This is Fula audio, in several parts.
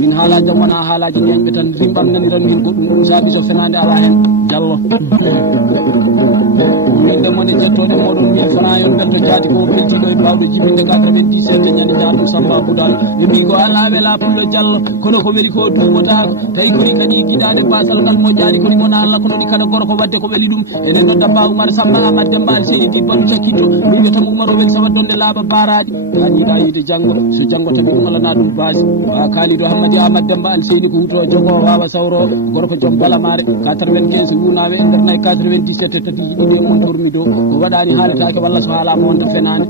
min haalaji wona haalaji ñeñɓe tan rimbam naniran min goɗɗum ɗum saabi so fenade ala hen Diallo inde mone jettode moɗon 1000 francs yon belto jaati ko beltiɗo e bawɗo jibinde 97 ñande jatum Samba Boudal ɓe mbi ko ala wela pullo Diallo kono ko weli ko duumotako tawi koni kadi jiɗade basal ngal moƴƴani koni wona Allah kono ɗi kada gorko wadde ko weli ɗum enen ɗo dabba Oumar Samba Amad Demba Al Seydi baɗum cakkitto min ɓe tan Oumar o weli sawaddonde laaɓa baraji anniɗa wiide janggo so janggo tawi ɗum alana ɗum basi ha kaaliɗo Hammadi Amad Demba Al Seydi ko huto jogo wawa sawro gorko joom balamare 95 lunaɓe e nder nayi 97 tatiji ɗiɗi e mon torni dow ko waɗani haaletake walla so haalama wonta fenani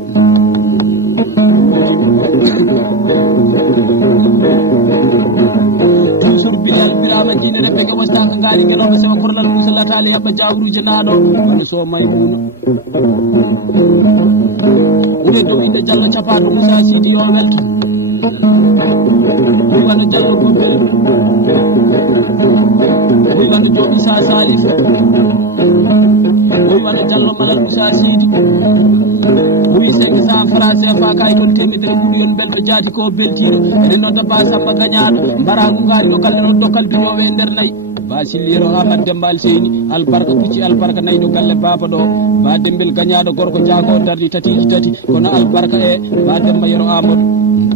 toujours Bilal Birama Jine reɓe ke wostaka ngaali ngeɗoɓe sewa korlal musalatali yaɓɓa jawruje naɗo wone so Maymuna ɓuure doɓiɗe Diallo capaɗo Moussa Sidi yo welto wano Diallo ko belɗo wano Joɓi Sa Salif wano Diallo Malal Moussa Sidi 500 francs CFA kay kon temedere ɓuuri yon belɗo jaati ko beltiɗo eɗen noon dabba Samba Gañaɗo mbaraɗu ngaari ɗo kalde noon dokkal biyoɓe e nder nayyi ba silliro Amad Demba Al Seyni albarka pucci albarka nayi ɗo galle baba ɗo ba Dembel Gañaɗo gorko jaako dardi tatiji tati kono albarka e ba Demba Yero Amadou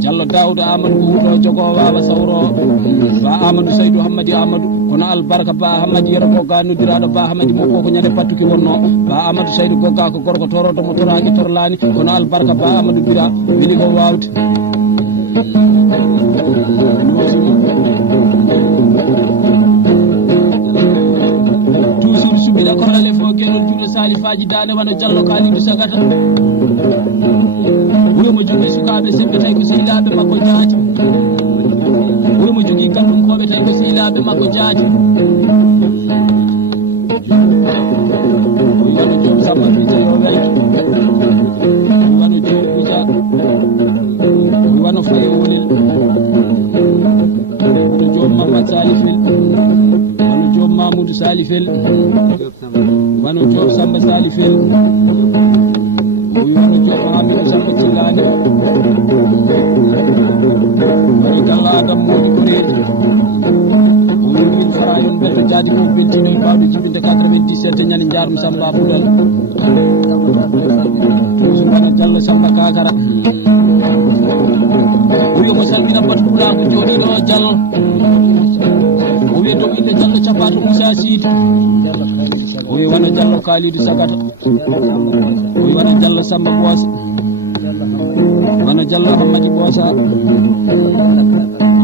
Diallo Daouda Amadou ko huuto jogo wawa sawro ba Amadou Saydou Hammadi Amadou kono albarka ba Hammadi Yero Gogga noddiraɗo ba Hammadi Mokko ko ñande pattuki wonno ba Amadou Saydou Gogga ko gorko torodo mo toraki torlani kono albarka ba Amadou Bira weli ko wawde toujours suɓiɗa korale fo gueɗol juuɗo salifaji dane wano Diallo Kalidou Sagata wuro mo jogui sukaɓe sembe tawi ko sehilaɓe makko jaati wuro mo jogui gandum koɓe tawi ko sehilaɓe makko jaati wano joom Samba Fija yo welto wano joom Buja wano Faye Wolel wano joom Mamadou Salifel wano joom Mamoudou Salifel wano joom Samba Salifel wano joom Hamidou Samba Cillane wano Galla Adam Modi Bureji wano 1000 francs yon belto jaati ko beltiɗo e bawɗo jibinde 97 ñande jaarum Samba Boudal toujours wano Diallo Samba Kakara ɓuri omo salmina batu ɓuura ko jooɗiɗo Diallo o wiye dow inde Diallo capato Moussa Sidi o wi wano Diallo Kalidou Sagata o wi wano Diallo Samba Bosa wano Diallo Hammadi Bosa o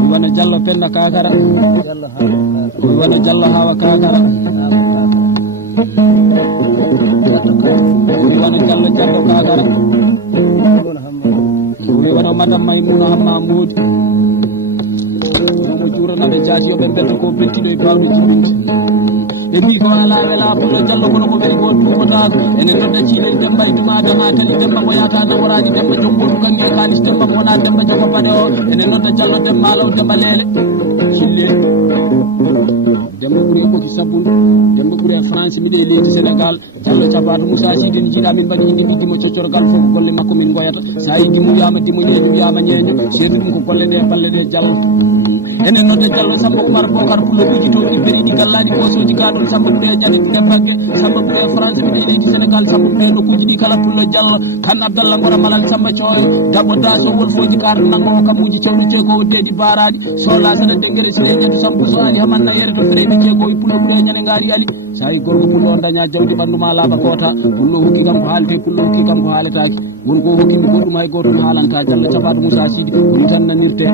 wi wano Diallo Penda Kakara o wi wano Diallo Hawa Kakara o wi wano Diallo Diallo Kakara o wi wano Madame Maymouna Hamma Moudi omo juuranaɓe jaatiyoɓe belto ko beltiɗo e bawɗo jibinde ɓe mbi ko ala wela pullo Diallo kono ko weli ko duumotako enen nodda ciilel Demba e dumada ha tali Demba mo yata naworani Demba jomboɗu kanngel kalis Demba mo wona Demba jogo baɗe o enen nodda Diallo Demba law Demba leele cillel Demba ɓuuri e ɓoki sabbunde Demba ɓuuri e France miɗe e leydi Sénégal Diallo capato Moussa Sidi ne jiiɗa min mbaɗi indi middimo coccorgal fof golle makko min goyata sa yi dimu yama dimo ñeeño yama ñeeño seedi ɗum ko golle ɗe balle ɗe Diallo enen nodde Diallo Samba Oumar Bocar pullo ɓiji toon ɗi beriɗi gallaɗi posoji gaɗon Samba ɓuuri e ñande ɗe bagge Samba ɓuuri e France miɗe e leydi Sénégal Samba ɓuuri e nokkuji ɗi kala pullo Diallo han Abdallah Ngora Malal Samba Thioye Dabo Daso wolfoji karɗo nangowo kammuji tewɗo jeegowo deeɗi baraji sohla saɗa dengere sire ñande Samba so ali hamanna yere to ferede jeegowo pullo ɓuuri e ñande ngaari ali sa yi gorko pullo o daña jawdi ɓanduma laaɓa koota pullo hokki kam ko haalte pullo hokki kam ko haaletaki wonko hokkimi goɗɗum hay goto no haalanta Diallo capato Moussa Sidi ni tan nanirte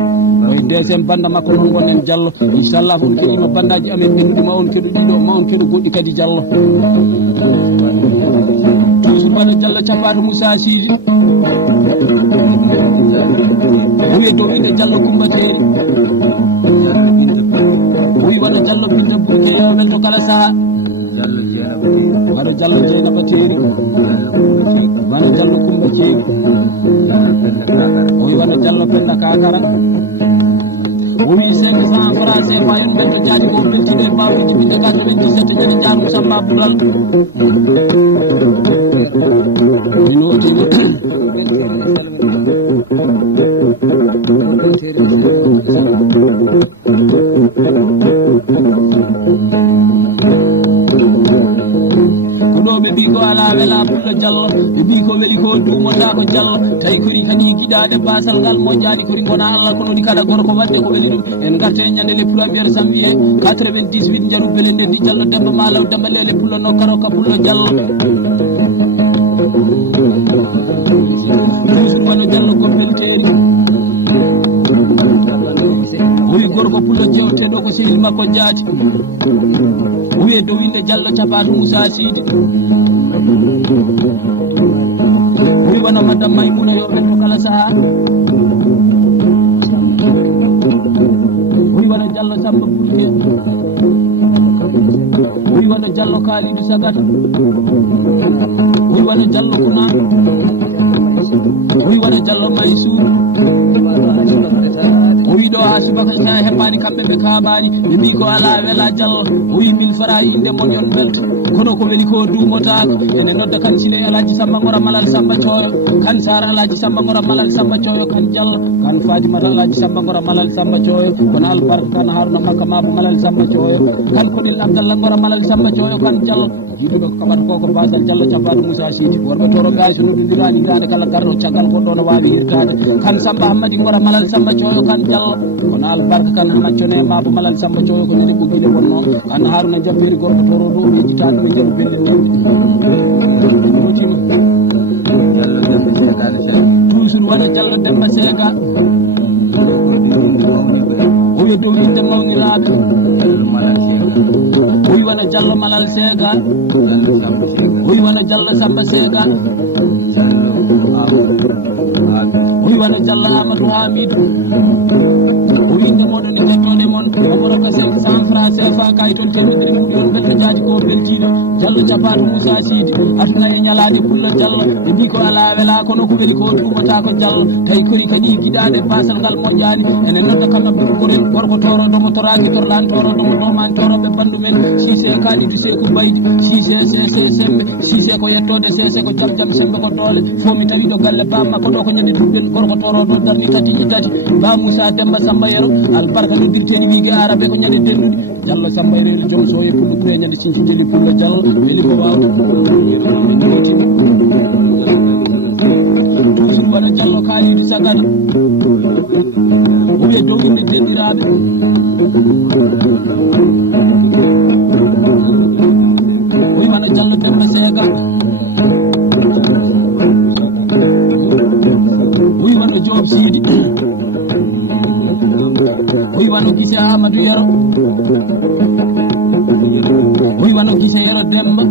e deuxiéme banda makko noon gonen Diallo inchallah on keɗino bandaji amen ɓennuɗi ma on keɗo ɗiɗo ma on keɗo goɗɗi kadi Diallo toujours bano Diallo capato Moussa Sidi o wiye dow inde Diallo Coumbateri o wi waɗa Diallo Binta Bourke yo welto kala saha waɗa Diallo Dieynaba Teeri waɗa Diallo Coumba Ceeri o wi waɗa Diallo Penda Kakara o wi 500 francs CFA yon belto jaati ko beltiɗo e mbawɗo jibinde 97 ñande jaaru Samba Boudal ino tini ɓe mbi ko ala wela pullo Diallo ɓe mbi ko weeli ko dumoɗa ko Diallo tawi kori kadi giɗade basal ngal moƴƴani kori gona Allah kono ɗi kada gorko wadde ko weeli ɗum en garte ñande le premier janvier 98 jaru bele ndendi Diallo demba malaw demba lele pullo nokkaro ka pullo Diallo wano Diallo goppelteri woni gorko pullo jewteɗo ko siril makko jaati wiye dow inde Diallo Capatou Moussa Sidi wi wona madame Maymouna yo ɓen to kala saha wi wona Diallo Samba Bourké wi wona Diallo Kalidou Sagata wi wona Diallo Kouma wi wona Diallo Maysour wi ɗo ha subaka sa heɓani kamɓe ɓe kaɓani ɓe mbi ko ala wela Diallo wi min fara inde moƴon belta kono ko weeli ko dumotako ene nodda kan sile Alaji Samba Ngora Malal Samba Thioyo kan Sar Alaji Samba Ngora Malal Samba Thioyo kan Diallo kan Fatimata Alaji Samba Ngora Malal Samba Thioyo kono albarka kan Haruna Makka Mabou Malal Samba Thioyo kan Kodil Abdallah Ngora Malal Samba Thioyo kan Diallo jiɗuɗo kaɓata koko basal Diallo Capatou Moussa Sidi worɓe toro gayi so noɗodirani hirade kala garɗo caggal goɗɗo no wawi hirtade kan Samba Hammadi Ngora Malal Samba Thioyo kan Diallo kono albarka kan Hanaccone Mabou Malal Samba Thioyo ko ñande ɓoggide wonno kan Haruna Jabberi gorko toro ɗo ɓe jitaɗo ɓe jaru bellinde toujours waɗa Diallo Demba Sega o wiya dow inde mawniraɓe o wi wona Diallo Malal Sega o wi wona Diallo Samba Sega o wi wona Diallo Amadou Hamidou o wi inde moɗon e hettode mon omoro ko 500 francs CFA kay toon temedere mum ɗon beltotaji ko beltiɗo Diallo Capatou Moussa Sidi aduna e ñalade pullo Diallo ɓe mbi ko ala wela kono ko weeli ko tumota ko Diallo tawi kori kañi giɗade basal ngal moƴƴani ene nodda kamɓe ɓurkoren gorko toroɗomo toraki torlani toroɗomo tormani toroɓe bandu men Cissé Kalidou Sékou Baydi Cissé Cissé Sembe Cissé ko yettode Cissé ko jam jam Sembe ko doole fof mi tawi ɗo galle bamma ko ɗo ko ñande ɗumɗen gorko toroɗo darni tati tati ba Moussa Demba Samba Yero albarka no dirteni wigue arabe ko ñande denduɗi Diallo Samba Yero joom so yeppuno ɓuure ñande cinci jeli pullo Diallo weeli ko wawde ɗotima toujours waɗa Diallo Kalidou Sagata o wiye dow inde dendiraɓe o wi wona Diallo Demba Sega o wi wona Diop Sidi o wi wona Guissé Amadou Yero o wi wona Guissé Yero Demba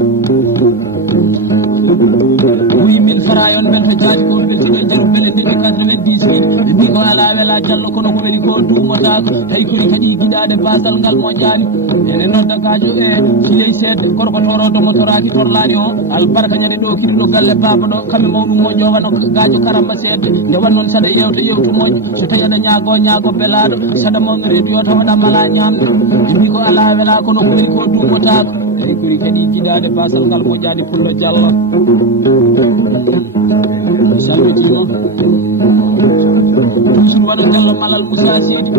o wi min fara yon belto jaji ko beltiɗo jaru bele ndeɓe 90 ɗi ɓe mbi ko ala wela Diallo kono ko weeli ko dumotako tawi kori kadi giɗade basal ngal moƴƴani ene nodda gajo e filey sedde gorko torodomo toraki torlani o albarka ñande ɗo kiriɗo galle baba ɗo kamɓe mawɗum mo jowano gajo karamba sedde nde wan noon saɗa yewta yewtu moƴƴo so tawi aɗa ñaago belaɗo saɗa mawno radio taw waɗa mala ñamde ɓe mbi ko ala wela kono ko weeli ko dumotako tawi kori kadi giɗade basal ngal moƴƴani pullo Diallo salmitima toujours waɗa Diallo Malal Moussa Sidi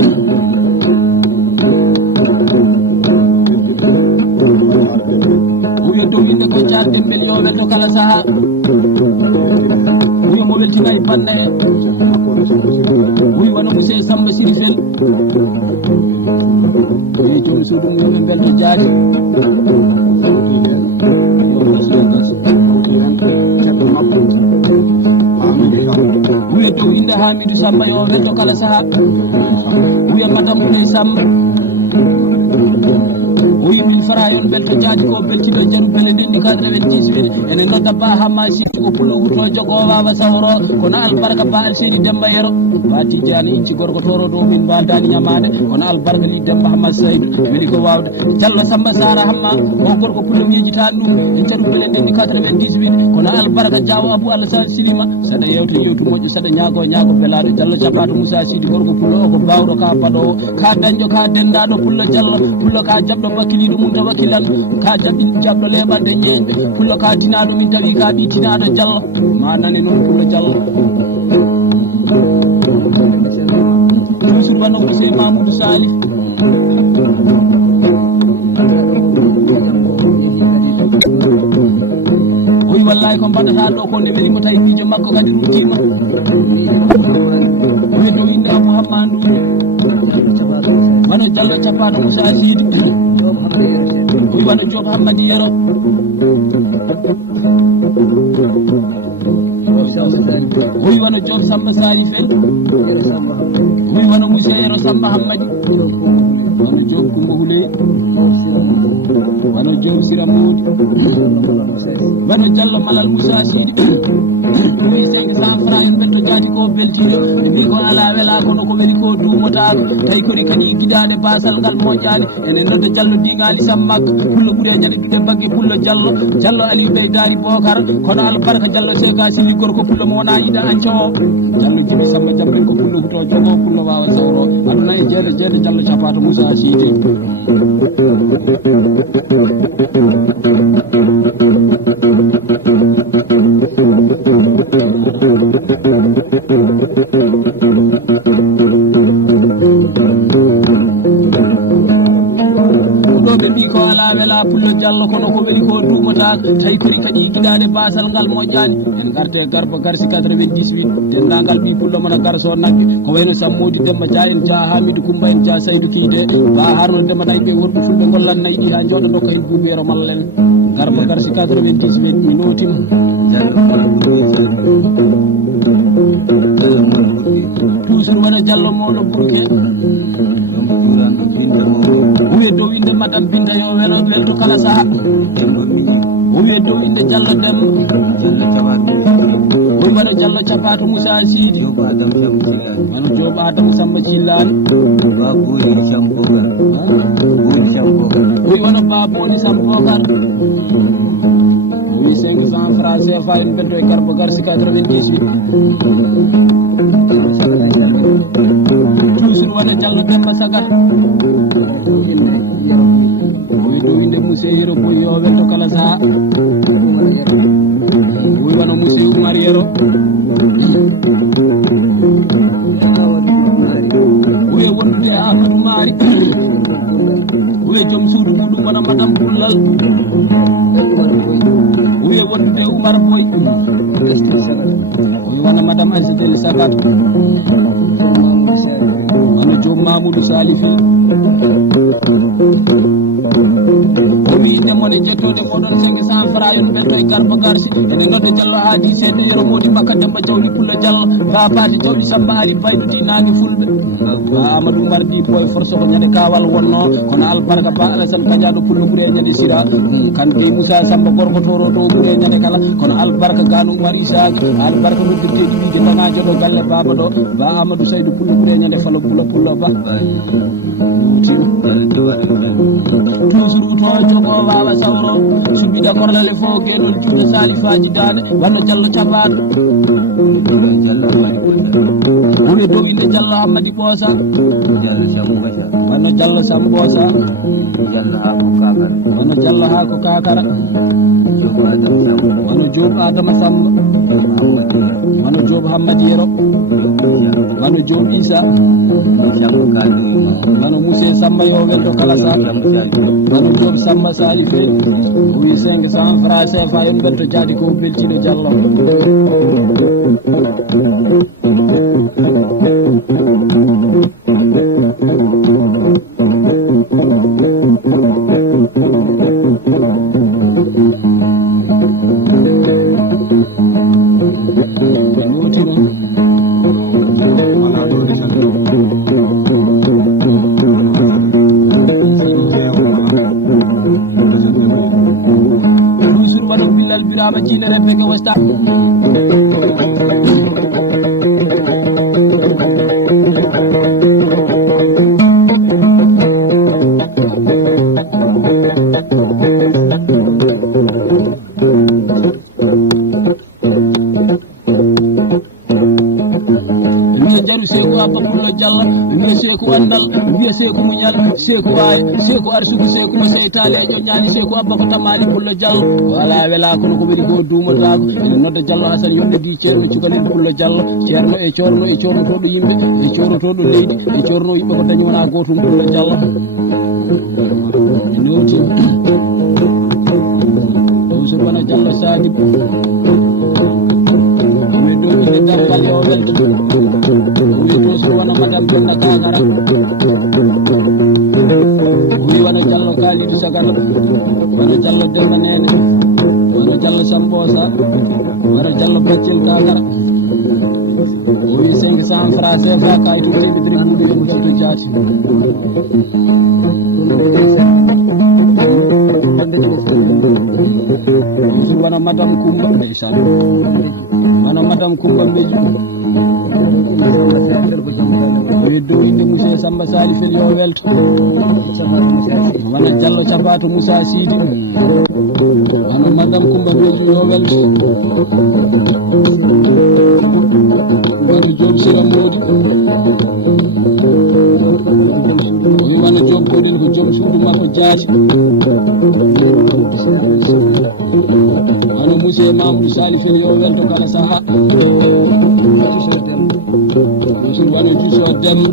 wiya dow inde koye calɗen bel yo welto kala saaha wiya mo weltina e banna en wi wona monsieur Samba Sirifel wi joom suudu mum yoɓe belto jaati wiya dow inde Hamidou Samba yo welto kala saaha wiya madame Ouley Samba o wi min fara yon belto jaaji ko beltiɗo jaru bele ndendi 98 ene nodda ba Hamma Sidi ko pullo wuto jogo wawa sawro kono albarka ba Alseydi Demba Yero ba Tidiane inci gorko toroɗo min mbadani ñamade kono albarka li Demba Hamma Saydou weeli ko wawde Diallo Samba Sara Hamma o gorko pullo yejitani ɗum en jaru bele ndendi 98 kono albarka Diawo Abou Alassane Silima saɗa yewta yewtu moƴƴo saɗa ñaago belaɗo Diallo Capatou Moussa Sidi gorko pullo o ko bawɗo ka paɗowo ka dañƴo ka dendaɗo pullo Diallo pullo ka jaɓɗo wakkiliɗo mum to wakkilan ka jaɓɗo leɓande ñeeɓe pullo ka tinaɗo min tawi ka ɗi tinaɗo Diallo ma nani noon pullo Diallo toujours bano Ousey Mamoudou Salif oyi wallahi ko mbaɗata ɗo ko ne welimo tawi miijo makko kadi ruttima oyi dow inde Abou Hammadou wano Diallo Capato Moussa Sidi oyi wano Diop Hammadi Yero oyi wano Diop Samba Salif oyi wano Moussa Yero Samba Hammadi wano Diop Coumba Houlé wano Diop Sira Modi wano Diallo Malal Moussa Sidi oyi 500 francs en ɓetto jaati ko beltiɗo e mbi ko ala wela kono ko weli ko duumotaɗo tawi kori kadi giɗade basal ngal moƴƴade enen nodde Diallo Dingali Sammakka pullo ɓuuri e ñaɗi ɗuɗe bagge pullo Diallo Aliou Beydari Bocar kono albarka Diallo Seka Sili gorko pullo mo wona yiɗa ancowo Diallo Djibi Samba Jamben ko pullo huto jogo pullo wawa sawro aduna e jeere Diallo Capato Moussa Sidi ɓe mbi ko ala wela pullo Diallo kono ko weli ko duumotaka tawi kori kadi giɗade basal ngal moƴƴani en garte garba garsi 98 dendagal ɓi pullo mona garso nagge ko wayno Sammodi Demba Dia en Dia Hamidou Coumba en Dia Saydou Kide ba harno Demba nayi ɓe worɓe fulɓe gollan nayi ɗi ha jooɗo dokka hen gumbiyero mallen garba garsi 98 mi notima toujours wona Diallo mawɗo ɓurke wiye dow inde madame Binta yo welo welto kala saaha o wiye dow inde Diallo Demba oyi waɗa Diallo Capato Moussa Sidi wano Diop Adama Samba Cillani oyi wano Baboli Sam Bocar oyi 500 francs CFA en ɓeddo e garba garsi 98 toujours wona Diallo Demba Sagar oyi dow inde Monsieur Yero Boy yo welto kala saaha oyi wano Monsieur Oumar Yero oyi wondude Amadou Mari oyi joom suudu muɗum wona madame Bullal oyi wondude Oumar Boy oyi wona madame Aïssatel Sagat wano joom Mamoudou Salifi o wi ndemone jettode moɗon 500 francs yon ɓelto e garba garsi ene nodde Diallo haadi seeɗa Yero Modi Makka Demba Jawdi Pullo Diallo babati jawɗi Samba Ari Baydi nani fulɓe ba Amadou Oumar Di Boy force ko ñande kawal wonno kono albarka ba Alassane Kadiaɗo pullo ɓuuri e ñande Sira kante Moussa Samba gorko toro ɗo ɓuuri e ñande kala kono albarka Gano Oumar Isaki albarka noddirteji ɗiɗi banajo ɗo galle baba ɗo ba Amadou Saydou pullo ɓuuri e ñande falo pullo ba toujours to jogo wawa sawro suɓiɗa korlale fo gueɗol juuɗe salifaji dane walla Diallo Capato woni dow inde Diallo Hammadi Ɓoosa wano Diallo Sambosa wano Diallo ha ko Kakara wano Diop Adama Samba wano Diop Hammadi Yero wano Diop Issa wano Mousse Samba yo welto kala saaha wano Diop Samba Salife o wi 500 francs CFA en ɓelto jaadi ko beltino Diallo Birama Jine Rebecca Westa wiye Jaru Seku Abba Pullo Diallo wiye Seku Andal wiye seku muñal seku waay seku arsugu seku mo seytale ƴoƴñani seku abba ko tamali pullo diallo wala wela kono ko ɓeɗi go duumotaako ene nodda diallo hasan yoɓɓedi ceerno cukalel pullo diallo ceerno e cornotoɗo yimɓe e corotoɗo leydi e corno yimɓe ko dañi wona goto pullo diallo e nowtima so wona diallo sadi mi ɗo inde dargal yo welto wi to so wona madame Demna Kakara wi wona diallo Kalidou Sagala wona diallo Demba Nene wona diallo Sambosa wona diallo Baccel Kakara wi 500 francs CFA kayitu temedere ɓuuɗo e ɓurto jaati wona madame Coumba ndeysan wona madame Coumba Mbéju weddo inde monsieur Samba Sali fel yo welto wona diallo Capato Moussa Sidi wona madame Coumba Mbéju yo welto wona Diop Sira Modi wona Diop Kodel ko Diop suudu makko jaati wona monsieur Mamadou Sali fel yo welto kala saha wona tuso dami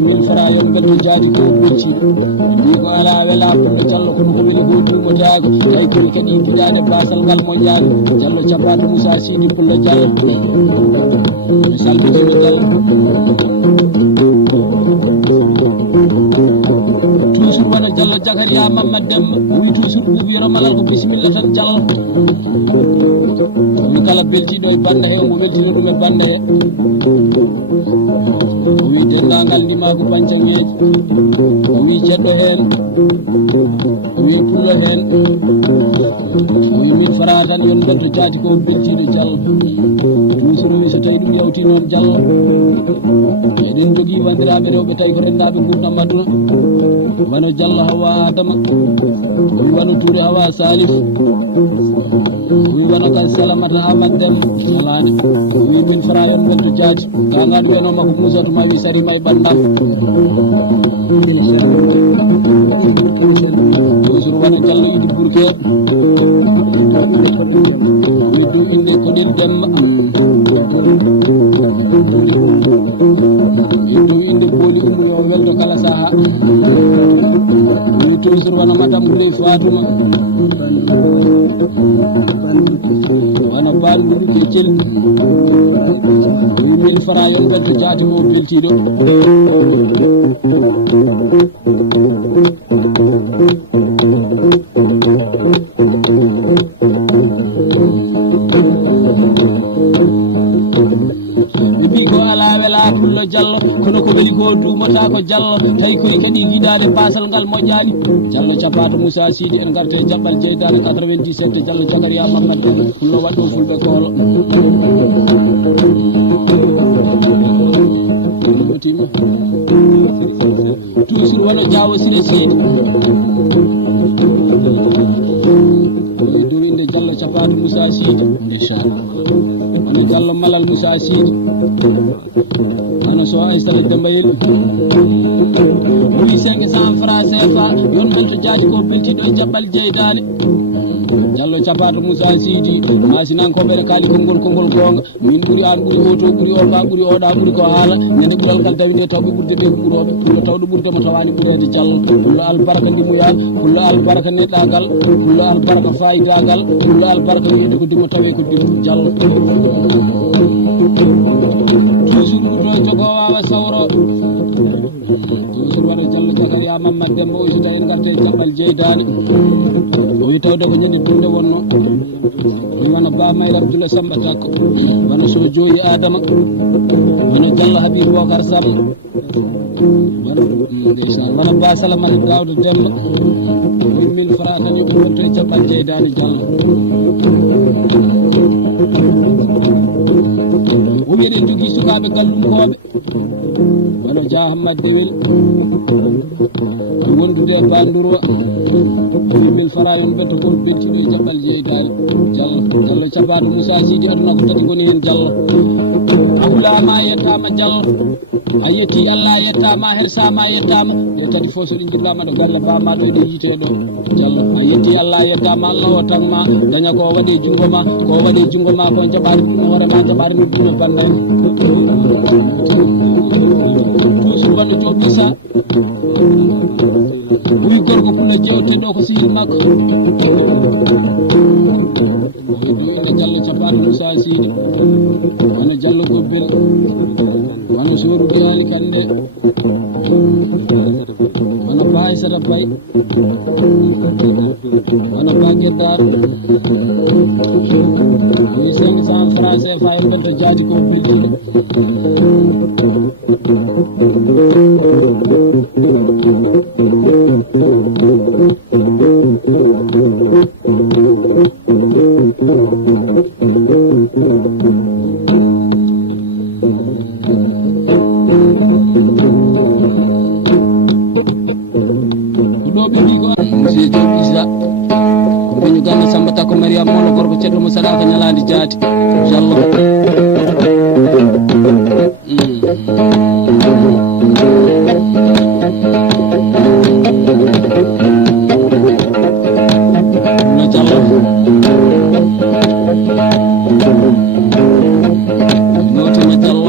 min fara yon belto jaati ko becci ni ko ala wela pullo diallo kono ko weli go dumo jaago ay ko kadi fidade basal ngal mo jaari diallo Capato Moussa Sidi pullo diallo salmi diallo toujours wona diallo Jakaria Mamad Demba wi toujours ni wiyara malal ko bismillah tan diallo ni kala beltiɗo e banda he mo weltino ɗum e banda he o wi dendagal ndimago bancaŋeji o wi ceɗɗo hen o wi pullo hen o wi min fara tan yon belto jaati ko beltiɗo diallo toujours wi so tawi ɗum yawti noon diallo eɗen jogui bandiraɓe rewɓe tawi ko rendaɓe gurdam aduna wano diallo Hawa Adama o wi wano Touré Hawa Salif o wi wano kan Salamata Amad Demba alani o wi min fara yon belto jaati gagaɗo wenoma ko Moussa ma wi sari may bandam toujours wona diallo Idi Bourguer wi ɗum inde Kodel Demba ɗum inde Booli Umu yo welto kala saha wi toujours wona madame Bouley Fatouma wona Banduɗu ke Thiel wi min fara yon welto jaati mo beltiɗo pullo diallo kono ko weli go duumata ko diallo tawi koye kadi yiɗade basal ngal moƴƴani diallo Capato Moussa Sidi en garte jaɓɓal jeydade 97 diallo Jakaria Mamad Demba pullo waɗɗo fulɓe koolo tima toujours wono Diawo Sile Seydi dowinde diallo Capato Moussa Sidi inchallah wona diallo Malal Moussa Sidi ana so Aissata Dembayel wi 500 francs CFA yon belto jaati ko beltiɗo e jaɓɓal jeydade diallo Capato Moussa Sidi masinankoɓe ene kaali konngol gonga min ɓuuri an ɓuuri o to ɓuuri o ba ɓuuri oɗa ɓuuri ko haala nene ɓuural ngal dawide tawɓe ɓurde ɓe ɓuuroɓe pullo tawɗo ɓurdemo tawani ɓuurede diallo pullo albarka ndimuyal pullo albarka neɗɗagal pullo albarka fayidagal pullo albarka wiide ko dimo tawe ko dimo diallo toujours ɗo jogo wawa sawro toujours waɗa diallo Jakaria Mamad Demba o so tawi en garte jaɓɓal jeydade o wi tawde ko ñande dunde wonno wona Ba Mayra Abdoula Samba Takko wona so Joyi Adama wona Diallo Habib Bokar Samba wona Ba Salamata Daouda Demba wi 1000 francs tan yoɓe wonto e jaɓɓal jeydade Diallo o wi eɗen jogui sukaɓe gallumkoɓe wona Dia Hammad Dewel wondude e Bandurwa 1000 francs yon betto ko beltiɗo e jaɓɓal jeydade Diallo Capato Moussa Sidi aduna ko tati goni hen Diallo أولما يتام جل أيتي الله يتام هرسما يتام يتدي فوسل إندلا ما دغال باما دو يجيتو جل أيتي الله يتام الله وتما دنيا كو ودي جungoma ko jabar mo wara ma jabar ni dino banda subhanu jobisa wi gorko pula jewte do ko sihir makko ina jallo jabar musa sidi ana jallo gobbel ana suru de hali kande ana baay sara bay ana bagedar ni sen san français fay benta jaati ko bildi sambata ko Mariam mono gorko ceddo mo sadaka nyalandi jaati jallo no jallo noti no jallo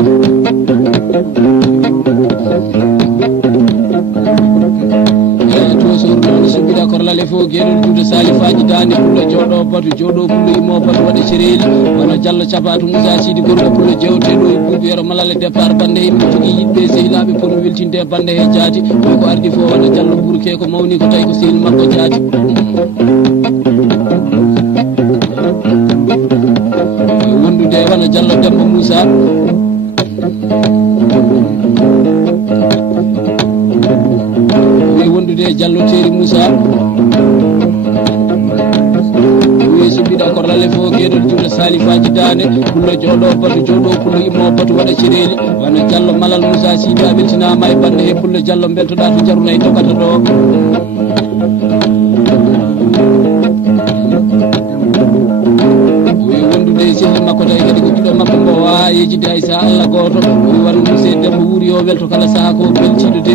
subida korlale fo geɗon dude salifaji dande pullo joɗo batu joɗo pullo imo batu waɗa cereli wono jallo cabatu moussa sidi gorko pullo jewteɗo e buubiyero malale départ bande yimɓe jogui yiɗɓe sehilaɓe pono weltinde bande he jaati ɗo ko ardi fo waɗa jallo ɓuurke ko mawni ko tawi ko sehil makko jaati wondude wona jallo demba moussa wondude jallo teri moussa weesu biɗa korlale fo gueɗol juuɗe salifaji dande pullo joɗo batu joɗo pullo immo batu waɗa cereli wona jallo malal moussa sidi a weltinama e bande he pullo jallo beltoɗa to jaruna e dogata ɗo wondude sehi makko tawi kadi ko ɓiɗo makko mbo wawa yejide hay saaha Allah goto wi wanno mum se dembo wuuri o welto kala saaha ko beltiɗo de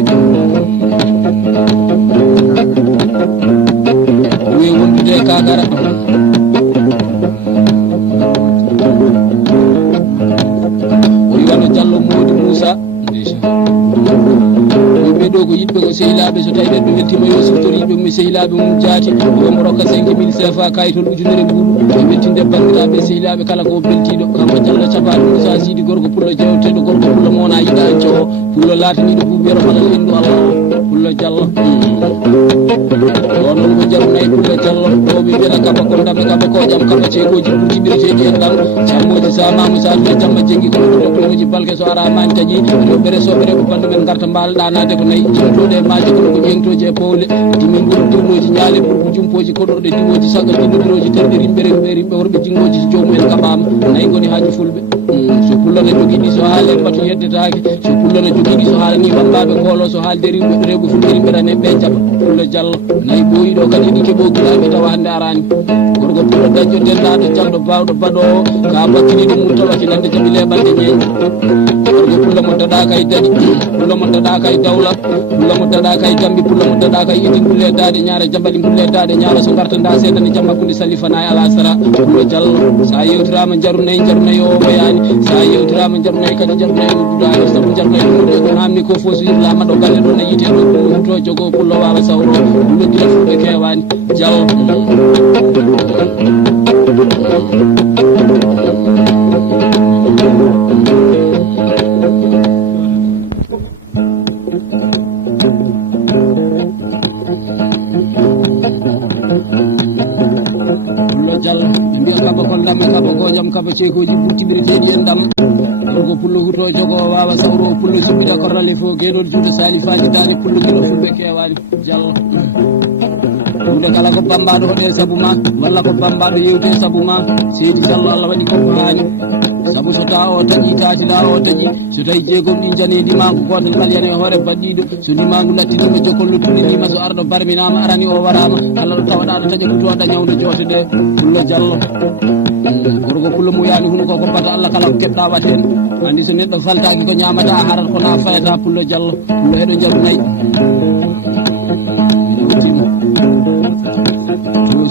wi wondude kagara wi wano jallo modi moussa ɓeɗo ko yiɗɓe ko sehilaɓe so tawi ɓeɗo weltima yo siftori yiɓe mum sehilaɓe mum jaati yomo rokka 5.000 CFA kayitol ujunere ɓuuɗu e weltinde bandiraɓe sehilaɓe kala ko beltiɗo kanko jallo capaɗo moussa sidi gorko pullo jewteɗo gorko pullo mona yiɗanco o pullo lataniɗo buubiyero malal endu allah pullo jallo o noon ko jarunayyi pullo jallo ɗo ɓe mbiyata kaba ko ndame kaba ko jam kaba ceekoji ɓurtiɓireteɗi en ɗam cammoji samamu satude jamma jengui kono ko doctoji balke so ara mani taƴi rewɓe resoɓe rewɓe bandu men garta mbaalɗanade ko nayyi jimtoɗe e maaji kono ko ƴengtoji e powle dimin ɓuri dirnoji ñaale ɓurko jumpoji koɗorɗe diwoji sagga dillodiroji terɗe rimɓe rewɓe rimɓe worɓe jingoji so jomumen kaɓama nayyi goni haaji fulɓe so pullono joguiɗi so haale batu yeddetake so pullono joguiɗi so haalani bambaɓe koolo so haalde rewɓe fulɓe rimɓe tan heɓɓe jaɓa pullo jallo nayyi ɓoyiɗo kadi ɗi keɓoguiɗaɓe tawa hande arani gorko pullo dañƴo dendaɗo jalɗo bawɗo baɗowo ka bakkiniɗo mum tawaki nande jaaɓi leɓalde ñeeƴe gorko pullo mo daɗaka e daɗi pullo mo daɗaka e dawla pullo mo daɗaka e dambi pullo mo daɗaka e itin pulle dade ñaare jambaɗi pulle dade ñaara so gartanda seedani jamma kunde sallifana e ala sara pullo jallo sa yewtirama jarunayi o mayani sa yewtirama jarunayi kadi jarunayi nodduɗa e saabu jarunayi ɗumɗo ko namni ko fo so yirlama ɗo galle ɗo no yite ɗo pullo huto jogo pullo wawa sawro logguila fulɓe kewani jallo kaba ceekoji ɓurtiɓireteɗi en ɗam gorko pullo huto jogo wawa sawro pullo jumbiɗa korrale fo gueɗol juuɗe salifaji dani pullo guiɗo fulɓe kewani jallo ɗumde kala ko bambaɗo hoɗe saabu ma walla ko bambaɗo yewte saabu ma seydi jallo Allah waɗi koko hani saabu maago so tawa o taƴi tatila o taƴi so tawi jeegom ɗi jani ndimagu goto mbalyane hoore baɗɗiɗo so ndimagu lattinoma jokollo tuɗinima so arɗo barminama arani o warama kala ɗo tawaɗa ɗo taƴa ɗo toɗa ñawde joote ɗe Pullo Diallo gorko Pullo mo yaani huno ko bata Allah kala ko keɓɗa watten andi so neɗɗo faltaki ko ñamata harat ko na fayata Pullo Diallo Pullo heɗo jaru nayyi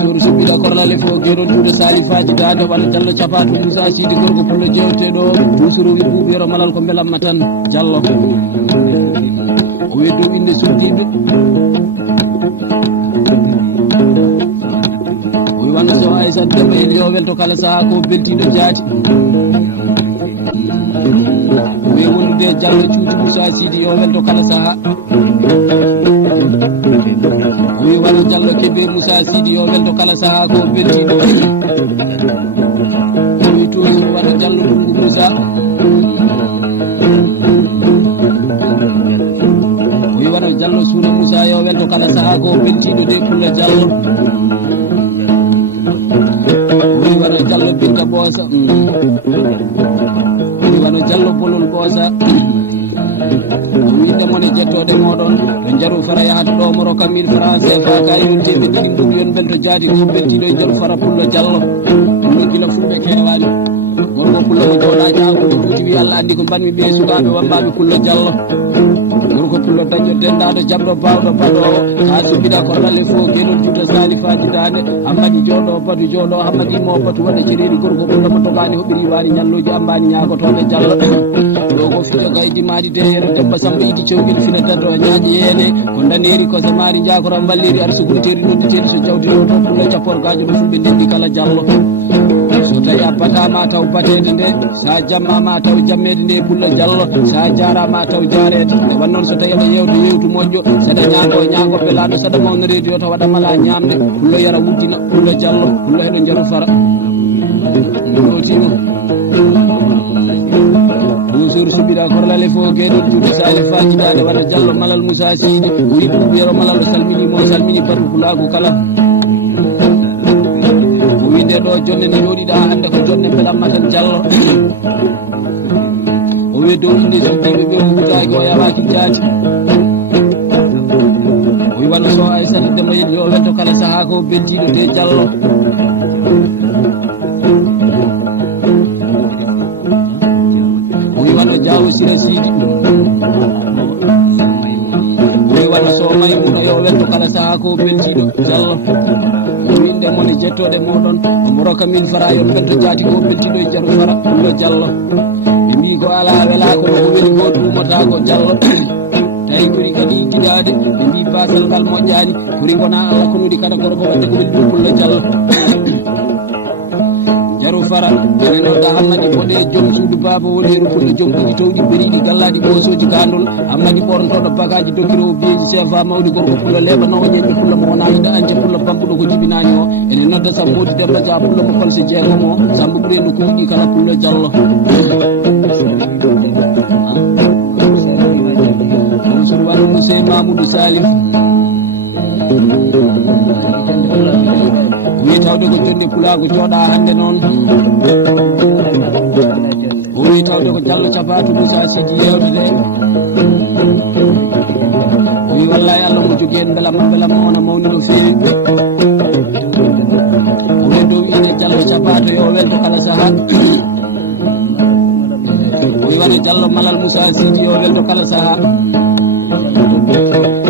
suru subbida korlale fo geɗon ɗuɗo salifaji dade walla Diallo capatu Moussa Sidi gorko Pullo jewteɗo dusuru wi ɓuuɓiyero malal ko belamma tan Diallo o wi dow inde suddiɓe o wi wanda so Aissata Demba en yo welto kala saaha ko beltiɗo jaati o wi wondude Diallo cuuti Moussa Sidi yo welto kala saaha o wi wano Diallo kebbe Moussa Sidi yo welto kala saaha ko beltiɗo o wi toujours wano Diallo ɗumgu Moussa o wi wano Diallo suuna Moussa yo welto kala saaha ko beltiɗo de Pullo Diallo o wi wano Diallo Binta Boosa o wi wano Diallo Bolol Boosa winde mone jettode moɗon ɓe jaru fara yahata ɗo moro ka 1000 francs CFA kayirol teɓe ɗiɗi mbuɗu yon belto jaati ko beltiɗo jaru fara Pullo Diallo ɗum gila fulɓe kewani gorko Pullo mo jooɗa ñagude fuuti wi Allah andi ko mbanmi ɓe sukaɓe wambaɓe Pullo Diallo gorko Pullo dañƴo dendaɗo jamɗo bawɗo baɗowo ha subbida ko lalle fo gueɗol juuta salifaji dande Hammadi jooɗo batu jooɗo Hammadi mo batu waɗa jereɗi gorko Pullo mo togani hoɓiri wani ñalloji ambani ñagotoɗe Diallo ɗo ko fiɗo gayji maɗi de yero Demba Samba yiɗi cewguel fina daddo ñaaƴi yeene ko daneri ko samari jakora balleri ar suguteri nodditeri so jawdiro to Pullo capporgajo ɗo fulɓe ndendi kala Diallo so tawi a batama taw batede nde sa jammama taw jammede nde Pullo Diallo sa jarama taw jarede nde wannoon so tawi aɗa yewta yewtu moƴƴo saɗa ñaago ñagoɓe laaɗo saɗa mawno radio to waɗa mala ñamde Pullo yara wuddina Pullo Diallo Pullo heɗo jaru fara notima toujours subbida korlale fo gueɗol juuɗe salifaji dade waɗa Diallo malal Moussa Sidi wi ɓuuɓiyero malal o salmini mo salmini barɗo pulagu kala o wi nde ɗo jonde nde yoɗiɗa hande ko jonde beɗamma tan Diallo o wi dow inde suddiɓe ɓe huɓutaki o yawaki jaati o wi wano so Aissata Demba en yo welto kala saaha ko beltiɗo de Diallo Jawo Sira Sidi o wano so Maymuno yo welto kala saaha ko beltiɗo Diallo winde mone jettode moɗon omo roka 1000 francs yo welto jaati ko beltiɗo e jaru fara Pullo Diallo ɓe mbi ko ala wela ko ko weli ko tumata ko Diallo tawi ɓuri kadi giɗade ɓe mbi basal ngal moƴƴani ɓuri gona Allah konuɗi kada koɗo ko wadde ko weli ɗum Pullo Diallo jaru fara ene nodda Hammadi boɗe joom suudu baba woleru Pullo joom ɗiɗi towɗi beriɗi gallaɗi ɓosoji gandol Hammadi ɓornotoɗo bagaji dokirowo biyeji CFA mawɗi gorko Pullo leɓanowo ñeɓɓe Pullo mo wona inde ante Pullo bambuɗo ko jibinani o ene nodda Sambodi Demba Dia Pullo mo kolse jeegom o Samba ɓureno kuuƴi kala Pullo Diallo sur waɗu Mousse Mamoudou Salif wi tawde ko jonde pulago jooɗa hande noon o wi tawde ko Diallo capatu Moussa Sidi yewtede o wi wallahi Allah mo jogui en belamma wona mawni no fewi o wi dow inde Diallo capatu yo welto kala saaha o wi wano Diallo malal Moussa Sidi yo welto kala saaha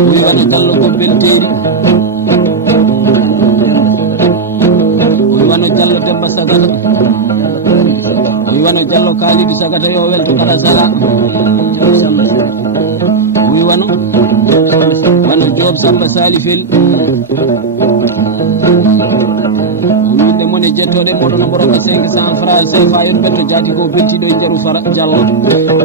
o wi wano Diallo gobbel teeri wano Diallo Demba Sagata o wi wano Diallo Kalidou Sagata yo welto kala saaha o wi wano Diop Samba Salifel o winde mone jettoɗe moɗon o mboroka 500 francs CFA yon belto jaati ko beltiɗo e jaru fara Diallo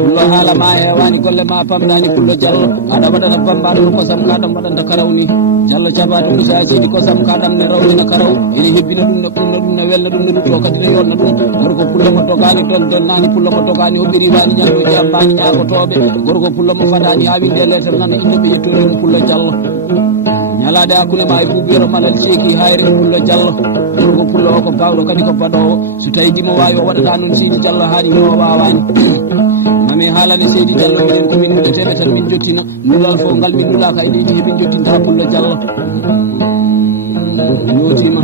Pullo haala ma hewani golle ma pamɗani Pullo Diallo aɗa waɗana bambaɗo no kosam kaɗam waɗanta karawni Diallo cabato Moussa Sidi kosam kaɗam ne rawdina karaw ene hebbina ɗum ne welna ɗum ne ɗutto kadi ne yonna ɗum gorko Pullo mo dogani donnani Pullo mo dogani hoɓɓiri wani ñalluji ambani ñagotoɓe gorko Pullo mo fatani ha winde lettere nan innoɓe yettode mo Pullo Diallo halade hakkunde ma e bubiyoro malal seki hayre Pulla Diallo gorko Pulla o ko bawɗo kadi ko baɗowo so tawi dimo wawi o waɗata noon Seydi Diallo haani yo wawani mami haalade Seydi Diallo minen komin huɗeteɓe tan min jottina nulal fof ngal min nulaka e leydi hemin jottinta Pulla Diallo yotima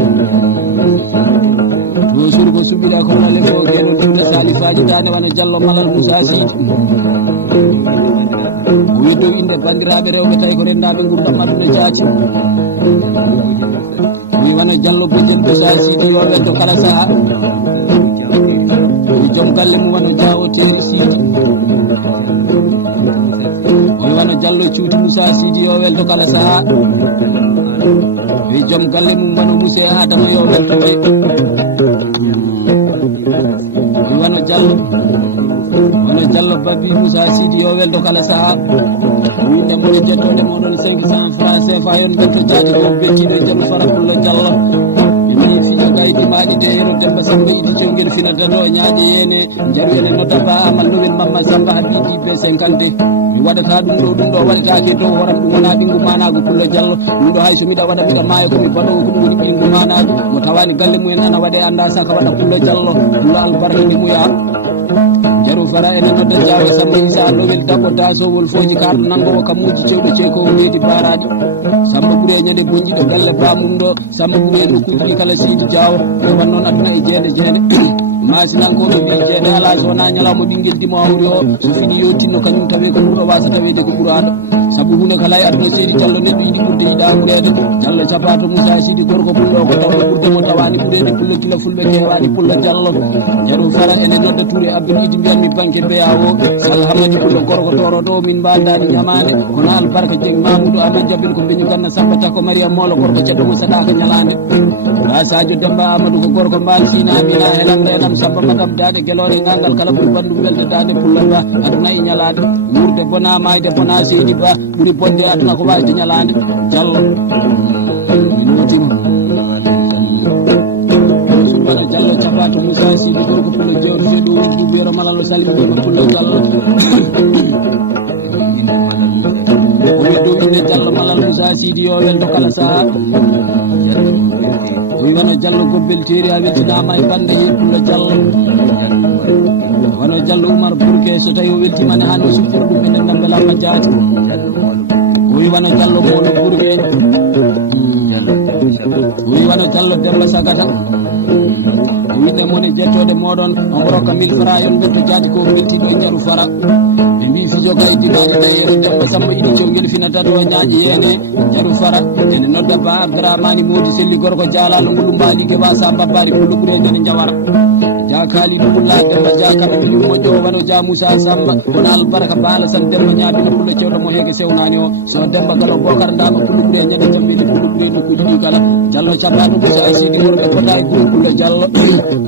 to suur ko suɓiɗa ko nale ko gueɗon tuuta salifaji dane wana Diallo malal Moussa Sidi o wi dow inde bandiraɓe rewɓe tawi ko rendaɓe gurdam aduna jaati wi wana Diallo bojel Moussa Sidi yo ɓeddo kala saaha wi joom galle mum wano Diawo Téri Sidi o wi wana Diallo cuuti Moussa Sidi yo welto kala saaha wi joom galle mum wano Mousse Adama yo welto ɓe wi wano Diallo Babi Moussa Sidi yo welto kala saaha winde moɗo jettode moɗon 500 francs CFA yon jetto jaati ko bettiɗo e Diallo Fara Pulla Diallo mi fijo gaydi maɗi de hero Demba Samba iɗi jongel finata ɗo e ñaade yene jarwene notaba amal nowel Mamma Samba haddiji be 50 mi waɗata ɗum ɗo waɗetake dow horam ɗum wona ɓingu manago Pulla Diallo ɗum ɗo hay so miɗa waɗa miɗa maayo komi baɗowo ko ɗum woni ɓingu manago mo tawani galle mumen ana waɗe anda saka waɗa Pulla Diallo Pulla albarka ndimuya jaru fara ene nodda Diawo Samba Issa lowel dabo dasowol foji karɗo nangowo kamuji cewɗo ceekowo leydi baraji Samba ɓuuri e ñande bonjiɗo galle bamum ɗo Samba ɓuuri e nokkuji ɗi kala Seydi Diawo e wannoon aduna e jeene masinankoɓe mbi jeeɗe ala so wona ñalawma ɓinguel dimo hawri o so fini yottinno kañum tawi ko ɓuuro wasa tawede ko ɓuuraɗo saabu hunde kala e aduna Seydi Diallo neɗɗo yiɗi ɓurde yiɗa ɓuurede Diallo capato Moussa Sidi gorko Pullo ko tawno ɓurde mo tawani ɓuurede Pulla gila fulɓe kewani Pulla Diallo jaru fara ene nodda Touré Abdoul Idi mbiyanmi banque BAO Sall Hamadi Pullo gorko toroɗo min mbandani ñamade kono albarka Dieng Mamoudou Amadou Diabil ko beñu ganna Samba Tako Mariam Molo gorko ceɗɗo mo saɗaka ñalande ha Sadio Demba Amadou ko gorko mbal sina mina helam renam Samba madam dade gelore ngangal kala ɓuri bandum welde dade Pulla Ba aduna e ñalade wurde bona mayde bona Seydi Ba ɓuri bonde aduna ko wasde ñalande Diallo notima subana Diallo capato Moussa Sidi gorko Pulla jewte ɗo woni bubiyoro malalo salimdima Pulla Diallo omi dow inde Diallo malal Moussa Sidi yo welto kala saaha o wi wano Diallo gobbel teeri a weltinama e bande hen Pulla Diallo wano Diallo Oumar Bourke so tawi o weltimane hande o supporo ɗum e ndendam belamma jaati o wi wano Diallo moɗo Bourke o wi wano Diallo Demba Sagata o wiɗe mone jettode moɗon omo rokka 1000 francs yon betto jaati ko weltiɗo e jaru fara ɓe mbi fijo gaydi maɗe ɗayere Demba Samba iɗi jongel finata ɗo ñaaƴi yene jaru fara ene nodda Ba Abdourahmani Modi selli gorko jaalalo ngulu mbalike wasa babbari Pulla ɓuure men jawara jakali ɗumulla Demba jakaɓe ɗum moƴƴo o waɗo ja Moussa Samba kono albarka baala sam Demba ñaabino Pulla cewɗo mo heege sewnani o so Demba galo Bocar Ndama Pulla ɓuure ñande jammini Pulla ɓuure nokkuji ɗi kala Diallo capaɗo Moussa Sidi worɓe pota e guure Pulla Diallo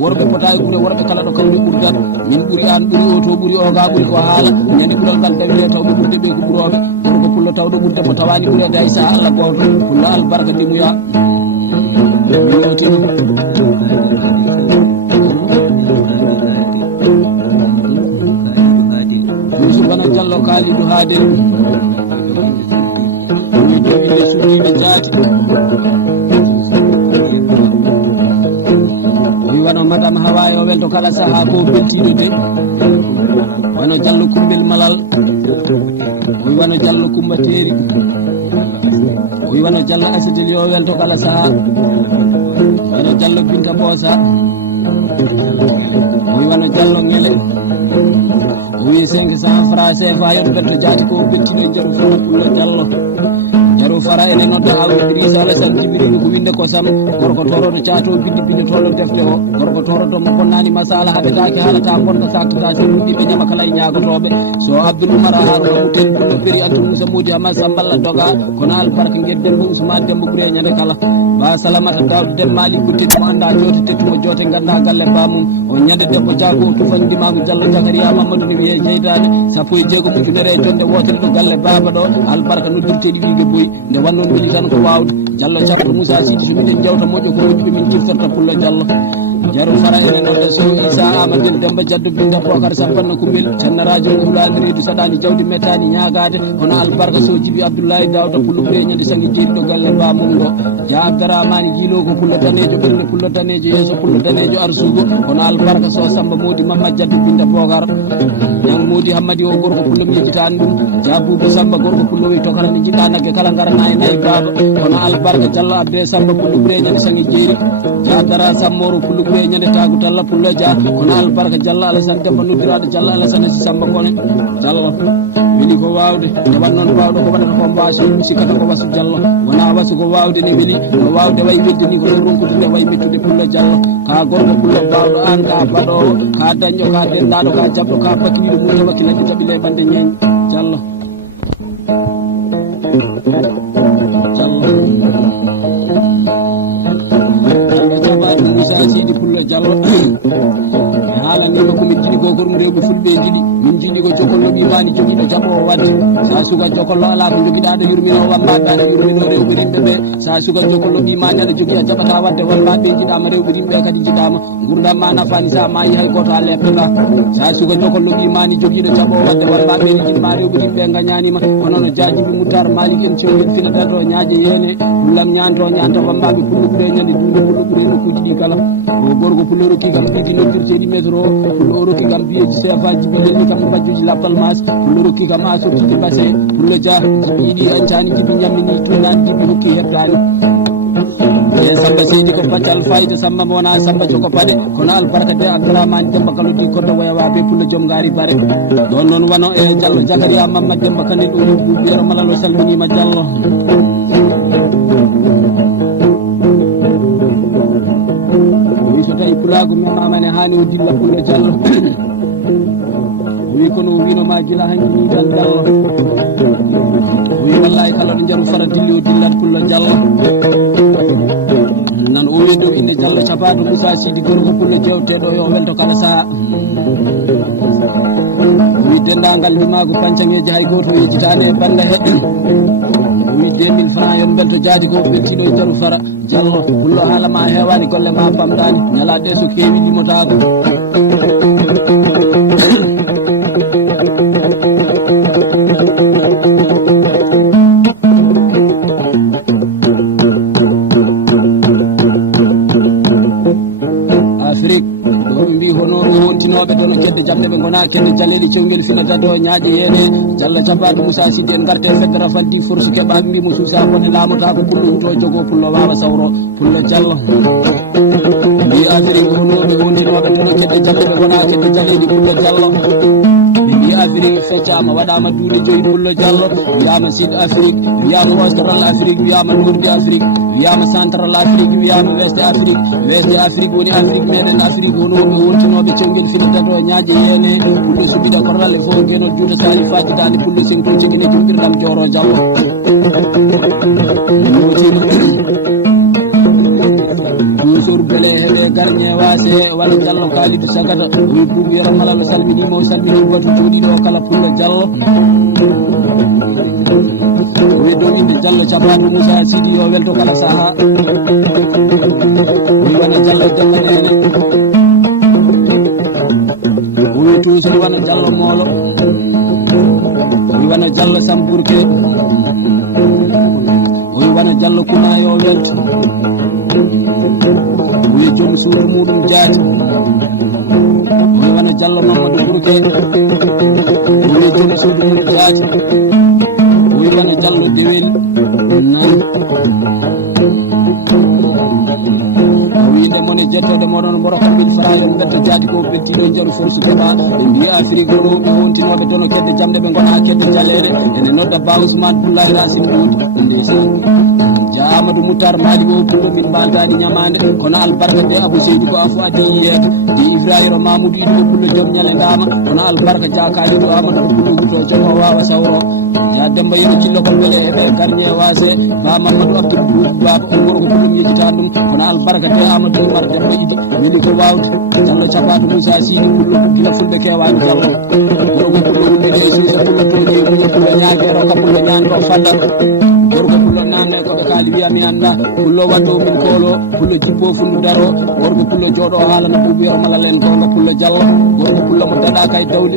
worɓe pota e guure worɓe kala ɗo kawri ɓurdat min ɓuuri an ɓuuri o to ɓuuri o ga ɓuuri ko haala ñande ɓuural ngal dawi tawɗo ɓurde ɓe ko ɓuuroɓe gorko Pulla tawɗo ɓurde mo tawani ɓuurede hay sa Allah goto Pulla albarka ndimuya yotima bana Diallo Kalidou Hadel ni jogi suuɗiɓe jaati wi wano madame Hawa yo welto kala saaha ko beltiɗo de wano Diallo Kumbel Malal wi wano Diallo Kumba Téri wi wano Diallo Asidil yo welto kala saaha wano Diallo Binta Bosa wi wano Diallo Ngele wi 500 francs CFA yon betto jaati ko beltiɗo jaru fara Pulla Diallo jaru fara ene nodda Amadou Idrissa Alassane Djibril ko winde ko sam gorko toroɗo caato bindi toɗo defte o gorko toroɗo mo bonnani masala haɓetake haalata bonka saktata so ɗuɗɗiɓe ñama kala e ñagotoɓe so Abdoul Oumar Harouna Moutel Pulla ɓeri Antou Moussa Modi Hamad Samballa doga kono albarka guel Demba Ousmane Demba ɓuure ñande kala ba salamata dawde demmali ɓurtedi mo anda joote tettumo joote ganda galle bamum o ñande debbo jago tufandimamu Diallo Zakaria Mamadou ni wiye jeydade sappo e jeegom ujunere e jonde wotere ɗo galle baba ɗo albarka noddirteɗi wiige boyi nde wannoon weli tan ko wawde Diallo caɓɗo Moussa Sidi so minen jewta moƴƴo ko woni ɓe min kirtorta Pulla Diallo jaru fara enen nodda so isa amadou demba jaddu binda bokar sampanno kumbil cenna radio hulaliri du sadani jawdi metani ñagade kono albarka so jibi abdoulaye dawda pullu beñande sangi jeeɗiɗo galle ba mum ɗo ja abdaramani jilo ko pullo danejo ɓerde pullo danejo yeeso pullo danejo arsugo kono albarka so samba modi mamma jaddu binda bokar yang modi hammadi o gorko pullo mijitani ɗum jabudo samba gorko pullo wi tokarani jiɗa nagge kala garana e nayi baba kono albarka jallo abde samba pullo beñande sangi jeeri ja dara sammoro pullo beñande tagu talla pullo ja kono albarka jallo alasan demba nuddiraɗo jallo alasan si samba kone jallo weli ko wawde wan noon wawɗo ko waɗata ko mbaaso sikkata ko wasu jallo wona wasu ko wawde ne weli no wawde way weddini ko ronkude way mettude pullo jallo ka gorko pullo bawɗo an ka baɗowo ka dañƴo ka denɗaɗo ka jaɓɗo ka bakkiwiɗo mum wakkilade jaɓile bande ñeeñ jallo jallo jaɓaɗo Moussa Sidi pullo jallo haalannoɗo komin jiɗi ko ko ɗum rewɓe fulɓe jiɗi min jiɗi ko jokollo wimani joguiɗo jaɓowo wadde sa suka jokollo ala ko joguiɗa aɗa yurmino wammaɓe aɗa yurmino rewɓe rimɓe ɓe sa suka jokollo wimani aɗa jogui a jaɓata wadde wammaɓe jiɗama rewɓe rimɓe kadi jiɗama gurdam ma nafani sa mayi hay goto a leɓɗota sa suka jokollo wimani joguiɗo jaɓowo wadde wammaɓe ne jiɗma rewɓe rimɓe gañanima kono no jajibi moutar malik en cewɗi finata to ñaaƴe yene dullam ñanto ñanta wammaɓe pullo ɓuure ñande dunde pullo ɓuure nokkuji ɗi kala o gorko pullo rokki kam ɗiɗi noktirteɗi métro pullo o rokki kam biyeji sefaji ɓiɗelli kam bajjuji lappal mas pullo rokki kam a sortiki basse pullo dia jibi yiɗi ancani jibi ñammini tunani jibi hokki heɓtani e samba seydi ko baccal fayida samba mo wona samba joko paɗe kono albarka de abdourahmane demba kala ɗi koddo wayawa be pullo joom gaari bare ɗon noon wano e diallo jakaria mamma demba kane ɗo ɓiyero malalo salminima diallo wi so tawi pulago memamane hani o dilla pullo diallo wi kono wino ma jila hanki ni tan diallo wi wallahi kala ɗo jaru fara dilli o dillat pullo diallo nan o wi ɗum inde diallo capaɗo Moussa Sidi gorko pullo jewteɗo yo welto kala saha wi dendagal limago pancaŋeji hay goto yejitani e banda he wi 2000 francs yon belto jaaji ko ɓeltiɗo e jaru fara diallo pullo haalama hewani golle ma famɗani ñalaɗe so kewi ɗumotako wontinoɓe ɗo no kedde jamɗe ɓe gona kedde jaleɗi cewguel finata ɗo ñaaƴe yene diallo capaɗo Moussa Sidi en garte feddara faldi force keɓa mbimo suusa wonde laamota ko pullo to jogo pullo wawa sawro pullo diallo mbi afrique honoɓe wontinoɓe ɗo no kedde jamɗe ɓe gona kedde jaleɗi pullo diallo mbi afrique feccama waɗama duuɗe joyi pullo diallo wiyama sud afrique wiyama austral afrique wiyama norde afrique wiyama central afrique wiyama west afrique woni afrique meɗen afrique honoɓe wontinoɓe cewguel finata ɗo ñaaƴe yene pullo suɓiɗa korralle fof guenol juuta sali fatidande pullo sengto jegine jumɓirɗam joro diallo toujours bele heɓe garñe wase walla diallo kalidou sagata wi buuɓi yero malalo salminima o salmini watu jooɗiɗo kala pullo diallo wi ɗo inde diallo capaɗo Moussa Sidi yo welto kala saaha wi wona diallo jallanene wi toujours wona diallo moolo wi wona diallo sambourke wi wona diallo kuma yo welto wi joom suudu muɗum jaati wi wona diallo mamadou bourke wi joom suudu muɗum jaati wi wona diallo dewel nan winde mone jettoɗe moɗon mboroko 1000 francs en betto jaadi ko ɓettiɗo jaru force keɓa mbi afrique ɗo ɓe wontinoɓe tono kedde jamɗe ɓe gona kedde jaleɗe ene nodda ba ousmane boulahi racine ɗoudi ja amadou moutar mali o pullo min mbantani ñamande kono albarka de abou seydou ko afo adi yeeto di ibrahima mamoudou iɗo pullo joom ñale gama kono albarka jakali ɗo amadou pullo wuto jogo wawa sawro ya demba yeɗo cillo kon wele eɓe garñe wase ba mamadou abdoul baba on worko pulum yejita ɗum kono albarka de amadou oumar demba idi weli ko wawde diallo capaɗo Moussa Sidi pullo gila fulɓe kewani diallo worko pullo wullide e suusa pullo pullo ñaguero ka pullo ñanɗo faddat gorko pullo namne koɓe ka mali wiyami anda pullo watto min kolo pullo jibbo fundu daro worko pullo joɗo haalana buubi yoro mala len gonga pullo jallo worko pullo mo dada kay dawli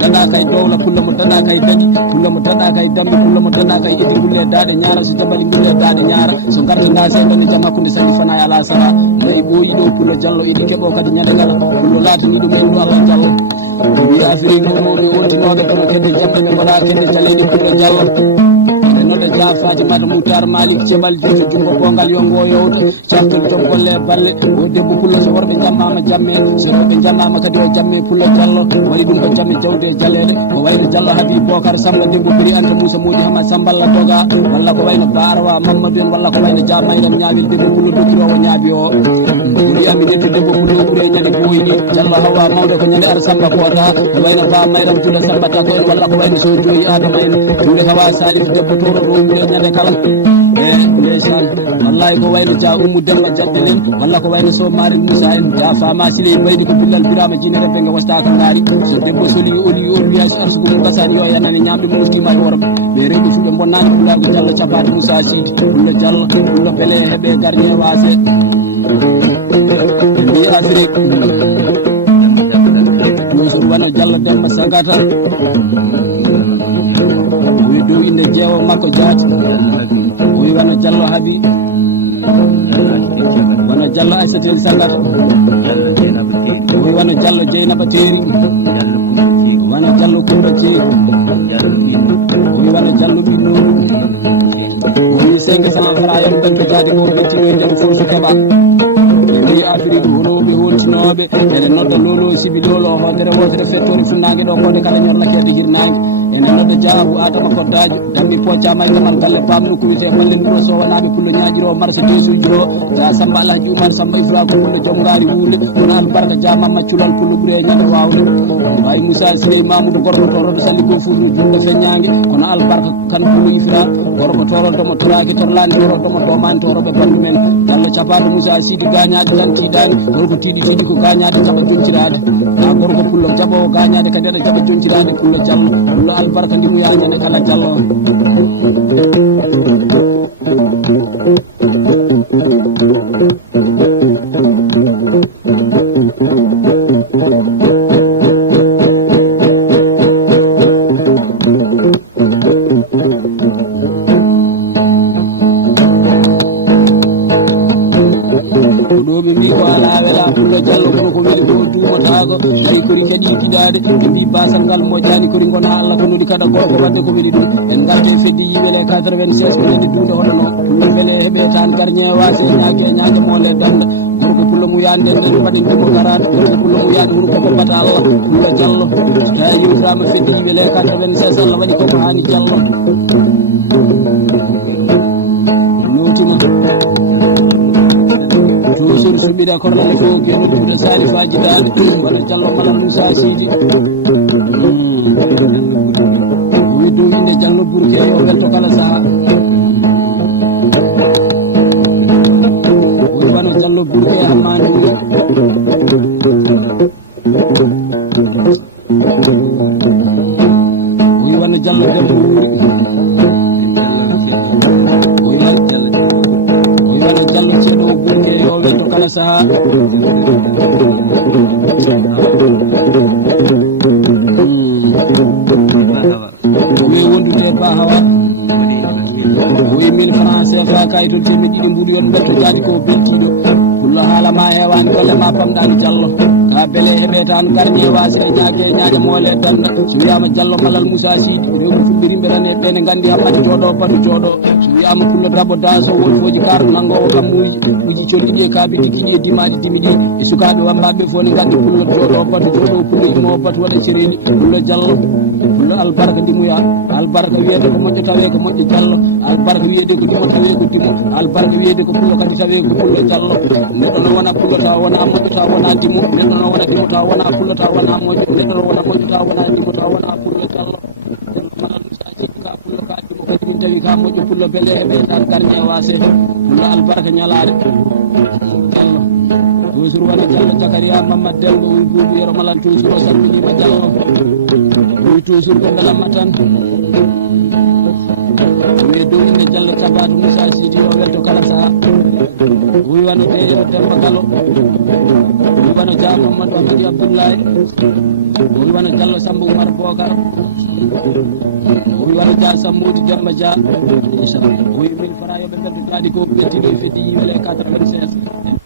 dada kay dowla pullo mo dada kay dañi pullo mo dada kay dambi pullo mo dada kay idi gulle daade ñaara so jabali gulle daade ñaara so garda sendani jam hakkude sani fana ala sara mai boyi ɗo pullo jallo idi keɓo kadi ñande ngala pullo laatani ɗum ɗum Allah jallo wi afiri no wontinoɓe kono kedde jamɓe ɓe mbaɗa kedde jaleji pullo jallo nodde ja Fatima do Moutar Malik Jebal Jesu jumbo gongal yongo yowta cartu jogolle balle o debbo pullo so worɓe jammama jamme so worɓe jammama kadi o jamme pullo jallo waɗi ɗum ko jamme jawde jalleɗe ko wayno jallo Habib Bocar Samba debbo biri anta Moussa Modi Hamad Samballa Doga walla ko wayno Barawa Mamadou en walla ko wayno Jamayram ñaawil debbo pullo dokkirowo ñaabi o ɓuri ami debbo debbo pullo ɓuure ñande boyni jallo Hawa mawɗo ko ñande ara Samba Kota ko wayno Ba Mayram Tuda Samba Tako en walla ko wayno so joni Adama en juuɗe Hawa Salif debbo toro ɗo ñande kala ndeysaan wallahi ko wayno ja Umu Demba jaɓɓene walla ko wayno so Mari Moussa en ja Fama Sile en wayni ko billal Birama Jine rebbe nga wastaka ngaari so debbo soli oli wiya so arsugo mum gasani yo yanane ñamde mo ustima e worɓe ɓe rewɓe fulɓe bonnani pullago Diallo capade Moussa Sidi pulla Diallo pulla Bele heɓe gardien wase wi Afrique so wano Diallo Demba Sangata wi dow inde jeewo makko jaati wi wano Diallo Habi wano Diallo Aissatel Sangata wi wano Diallo Dieynaba Teeri wano Diallo Kumba Jeeri wi wano Diallo Ɓinnoru wi 500 francs yon dañɓe jaade ko ɓettinoye ndem fof so keɓa wi Afrique honoɓe wontinoɓe ene nodda lolo sibi lolo hondere wotere fettore funnangue ɗo kode kala ñorlakede hirnangue ene nodda jaabu Adama Koddajo dambi poccama e ɗumal galle pamno ko wiyete ballen ɗo so wanaɓe pullo ñaƴiro marché desuji ɗo ja Samba Alhaji Oumar Samba Ifra ko pullo joom gaari wuule kono albarka jama macculal pullo ɓuure ñande wawde way Moussa Siley Mamoudou gorko toroɗo salli ko fuuno jumɗo feññangue kono albarka kan pullo Ifra gorko toroɗomo toraki torlani toroɗomo domani toroɓe bandu men Diallo capade Moussa Sidi gañaɗe tan tiiɗani gorko tiiɗi tiiɗi ko gañaɗe jaɓa joncirade ha gorko pullo jaɓowo gañaɗe kadi aɗa jaɓa joncirade pullo Diallo pullo albarka ndimu yañane kala Diallo ɗoɓe mbi ko ala wela pullo Diallo kono ko weli ɗo dumotago tawi kori kadi yiɗidade ɓe mbi basal ngal moƴƴani kori gona Allah konodi kada gorko wadde ko weli ɗum en garde feddi yiwele 96 ko weli duude hoɗono pullo beele heeɓe tan gardien wasi ñague ñague mole danda gorko pullo mu yande nden mbaɗi ndemo garade gorko pullo mu yande huno koko mbata Allah pullo Diallo tawi yiwtama feddi yiwele 96 Allah waɗi koko hani Diallo notuma toujours fuɗɗida kornal fof ɓenno juuɗe sarifaji dade waɗa Diallo mala Moussa Sidi wi dow inde Diallo Bourke yo welto kala saaha wi wano Diallo Bourke hammani wi wano Diallo Demba Wuri wi wano Diallo ceeɗo Bourke yo welto kala saaha wi wondude Ba Hawa wi 1000 francs CFA kayitol temedde ɗiɗi mbuɗi yon belto jaadi ko beltiɗo pullo haalama hewani golle ma pamɗani Diallo ha beele heeɓe tan garni e wasi e ñague moole danda so wiyama Diallo malal Moussa Sidi rewɓe fulɓe rane ɓene gandi hammade jooɗo batu jooɗo so wiyama pullo Dabo Daso woɗi foji kar nangowo kam uji colliɗi e kaabi tigui e dimaji dimi ɗi e sukaɓe wambaɓe fof ne gandi pullo jooɗo batu jooɗo pullo imo batu waɗa cereni pullo Diallo pullo albarka ndimuya albarka wiyede ko moƴƴo tawe ko moƴƴo Diallo albarka wiyede ko dimo tawe ko dimo albarka wiyede ko pullo kadi tawe ko pullo Diallo neɗɗo no wona pullo taw wona moƴƴo taw wona dimo neɗɗo no wona dimo taw wona pullo taw wona moƴƴo neɗɗo no wona moƴƴo taw wona dimo taw wona pullo Diallo manal Moussa Sidi ka pullo ka dimo kadi min tawi ka moƴƴo pullo beele heɓe tan garñe wase pullo albarka ñalade Diallo toujours woni Diallo Zakaria Mamadou Demba wi buubu yero malal toujours o salminima Diallo wi toujours ɓe belamma tan wi dow inde Diallo Tabadou Moussa Sidi o Demba Gallo woni wana Dia Mamadou Amady Abdoulaye woni wana Diallo Samba Oumar Bokar woni wana Dia Sambodi Demba Dia woni min fara yoɓe beddo tadi ko ɓettiɗo e feddi yimɓe 96